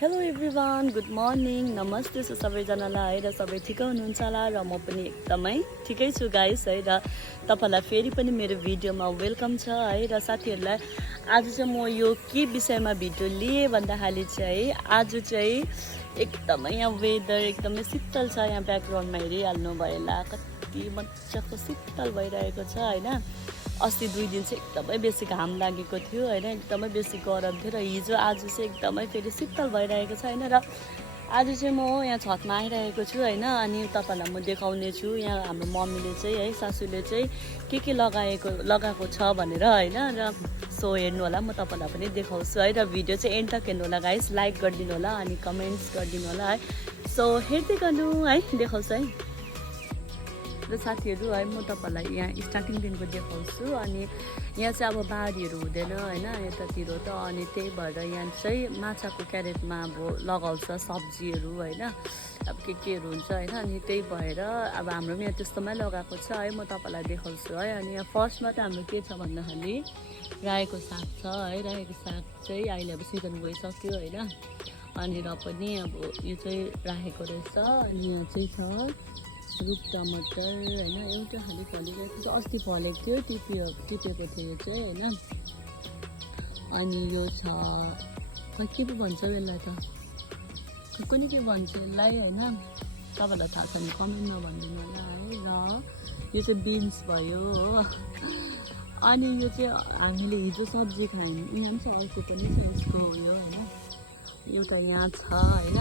Hello everyone, good morning, नमस्ते सबैजनालाई है र सबै ठिकै हुनुहुन्छ होला र म पनि एकदमै ठिकै छु गाइस है र तपाईँलाई फेरि पनि मेरो भिडियोमा वेलकम छ है र साथीहरूलाई आज चाहिँ म यो के विषयमा भिडियो लिएँ भन्दाखेरि चाहिँ आज चाहिँ एकदमै यहाँ वेदर एकदमै शीतल छ। यहाँ ब्याकग्राउन्डमा हेरिहाल्नु भएला कति मजाको शीतल भइरहेको छ होइन। अस्ति 2 दिन चाहिँ एकदमै बेसी घाम लागेको थियो होइन, एकदमै बेसी गरम थियो र हिजो आज चाहिँ एकदमै फेरि शीतल भइरहेको छ होइन। र आज चाहिँ म यहाँ छतमा आइरहेको छु होइन। अनि तपाईँहरूलाई म देखाउने छु यहाँ हाम्रो मम्मीले चाहिँ है सासूले चाहिँ के लगाएको छ भनेर होइन। र सो हेर्नु होला, म तपाईँलाई पनि देखाउँछु है र भिडियो चाहिँ एन्ड तक हेर्नु होला गाइस, लाइक गरिदिनु होला अनि कमेन्ट्स गरिदिनु होला है। सो हेर्दै गर्नु है, देखाउँछु है र साथीहरू है। म तपाईँलाई यहाँ स्टार्टिङदेखिको देखाउँछु। अनि यहाँ चाहिँ अब बारीहरू हुँदैन होइन यतातिर त, अनि त्यही भएर यहाँ चाहिँ माछाको क्यारेटमा अब लगाउँछ सब्जीहरू होइन, अब केहरू हुन्छ होइन। अनि त्यही भएर अब हाम्रोमा यहाँ त्यस्तोमै लगाएको छ है, म तपाईँलाई देखाउँछु है। अनि यहाँ फर्स्टमा चाहिँ हाम्रो के छ भन्दाखेरि रायोको साग छ है। रायोको साग चाहिँ अहिले अब सिजन गइसक्यो होइन। अनि र पनि अब यो चाहिँ राखेको रहेछ। अनि यहाँ चाहिँ छ रुख टमाटर होइन, एउटा खालि फलिरहेको छ, अस्ति फलेको थियो टिपेको थियो यो चाहिँ होइन। अनि यो छ खै के पो भन्छ यसलाई त, कुनै के भन्छ यसलाई होइन, तपाईँलाई थाहा छ भने कमेन्टमा भनिदिनु होला है। र यो चाहिँ बिन्स भयो हो। अनि यो चाहिँ हामीले हिजो सब्जी खायौँ, यहाँ पनि छ, अर्को पनि छ यसको उयो होइन, एउटा यहाँ छ होइन।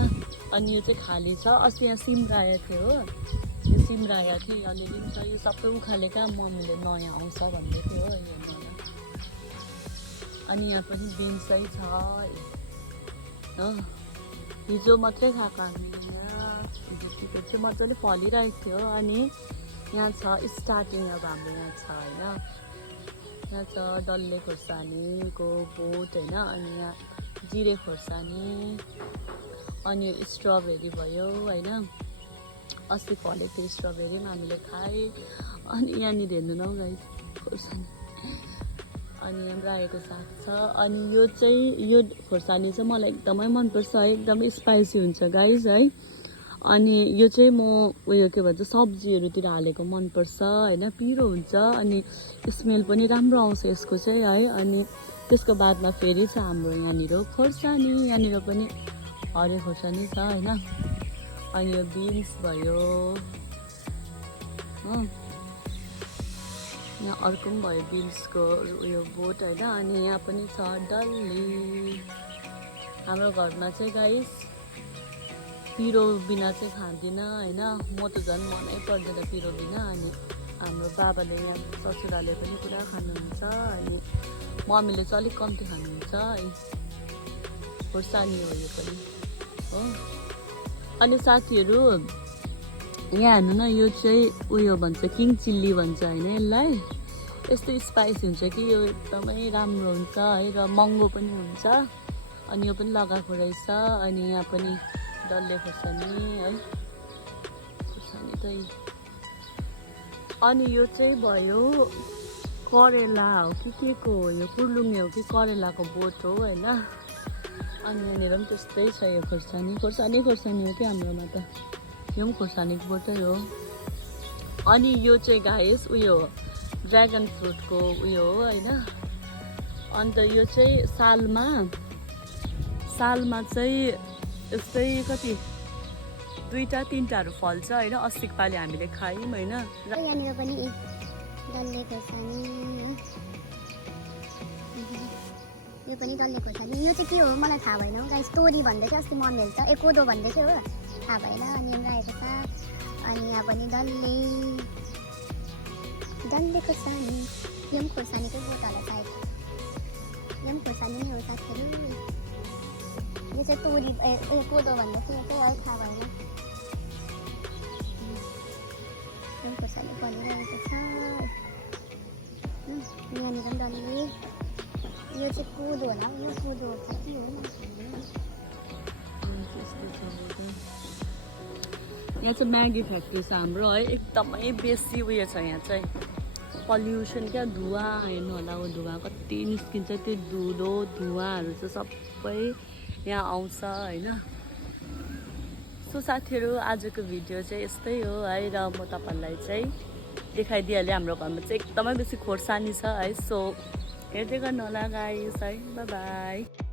अनि यो चाहिँ खाली छ, अस्ति यहाँ सिमरायो थियो हो, यो सिमरायो थियो अलिअलि पनि छ, यो सबै उखालेका मम्मीले नयाँ आउँछ भन्दै थियो हो यो नयाँ। अनि यहाँ पनि बिन्सै छ हो, हिजो मात्रै खाएको हामीले यहाँ, हिजो चाहिँ मजाले फलिरहेको थियो। अनि यहाँ छ स्टार्टिङ अब हाम्रो यहाँ छ होइन, यहाँ छ डल्ले खोर्सानीको बोट होइन। अनि यहाँ जिरे खोर्सानी, अनि स्ट्रबेरी भयो होइन, अस्ति फलेको थियो स्ट्रबेरी पनि हामीले खाएँ। अनि यहाँनिर हेर्नु न गाइस खोर्सानी, अनि रायोको साग छ। अनि यो चाहिँ यो खोर्सानी चाहिँ मलाई एकदमै मनपर्छ है, एकदमै स्पाइसी हुन्छ गाइस है। अनि यो चाहिँ म उयो के भन्छ सब्जीहरूतिर हालेको मनपर्छ होइन, पिरो हुन्छ अनि स्मेल पनि राम्रो आउँछ यसको चाहिँ है। अनि त्यसको बादमा फेरि छ हाम्रो यहाँनिर खोर्सानी, यहाँनिर पनि हरियो खोर्सानी छ होइन। अनि यो बिन्स भयो हो, यहाँ अर्को पनि भयो बिन्सको उयो बोट होइन। अनि यहाँ पनि छ डल्ले। हाम्रो घरमा चाहिँ गाइस पिरो बिना चाहिँ खाँदिनँ होइन, म त झन् मनै पर्दैन पिरो बिना। अनि हाम्रो बाबाले यहाँ ससुराले पनि पुरा खानुहुन्छ, अनि मम्मीले चाहिँ अलिक कम्ती खानुहुन्छ है। खोर्सानी हो यो पनि हो। अनि साथीहरू यहाँ हेर्नु न, यो चाहिँ उयो भन्छ किङ चिल्ली भन्छ होइन यसलाई, यस्तो स्पाइसी हुन्छ कि यो एकदमै राम्रो हुन्छ है र महँगो पनि हुन्छ। अनि यो पनि लगाएको रहेछ। अनि यहाँ पनि डल्ले खोर्सानी है, खोर्सानी चाहिँ। अनि यो चाहिँ भयो करेला हो कि के को हो, यो कुर्लुङ्गे हो कि करेलाको बोट हो होइन। अनि यहाँनिर पनि त्यस्तै छ यो खोर्सानी हो कि हाम्रोमा त, यो पनि खोर्सानीको बोटै हो। अनि यो चाहिँ गाइस उयो ड्र्यागन फ्रुटको उयो हो होइन। अन्त यो चाहिँ सालमा चाहिँ यस्तै कति 2-3टाहरू फल्छ होइन। अस्तिको पालि हामीले खायौँ होइन। यहाँनिर पनि डल्ले खोर्सानी, यो पनि डल्ले खोर्सानी। यो चाहिँ के हो मलाई थाहा भएन गाइस, तोरी भन्दै थियो अस्ति मम्मीले त, कोदो भन्दै थियो हो, थाहा भएन। अनि रायोको साग, अनि यहाँ पनि डल्ले खोर्सानी, यो पनि खोर्सानीकै बोट होला सायद, यो पनि खोर्सानी नै हो साथीहरू। यो चाहिँ तोरी कोदो भन्दै थियो चाहिँ है, थाहा भएन। यो पनि खोर्सानी फलिरहेको छ, यहाँनिर पनि डल्ले। यो चाहिँ कोदो होला, यो कोदो हो कि के हो। यहाँ चाहिँ म्यागी फ्याक्ट्री छ हाम्रो है, एकदमै बेसी उयो छ यहाँ चाहिँ पल्युसन क्या, धुवा हेर्नु होला, वो धुवा कति निस्किन्छ, त्यो धुलो धुवाहरू चाहिँ सबै यहाँ आउँछ होइन। सो साथीहरू आजको भिडियो चाहिँ यस्तै हो है र म तपाईँहरूलाई चाहिँ देखाइदिइहालेँ हाम्रो घरमा चाहिँ एकदमै बेसी खोर्सानी छ है। सो हेर्दै गर्नु होला गाइस है, बाई बाई।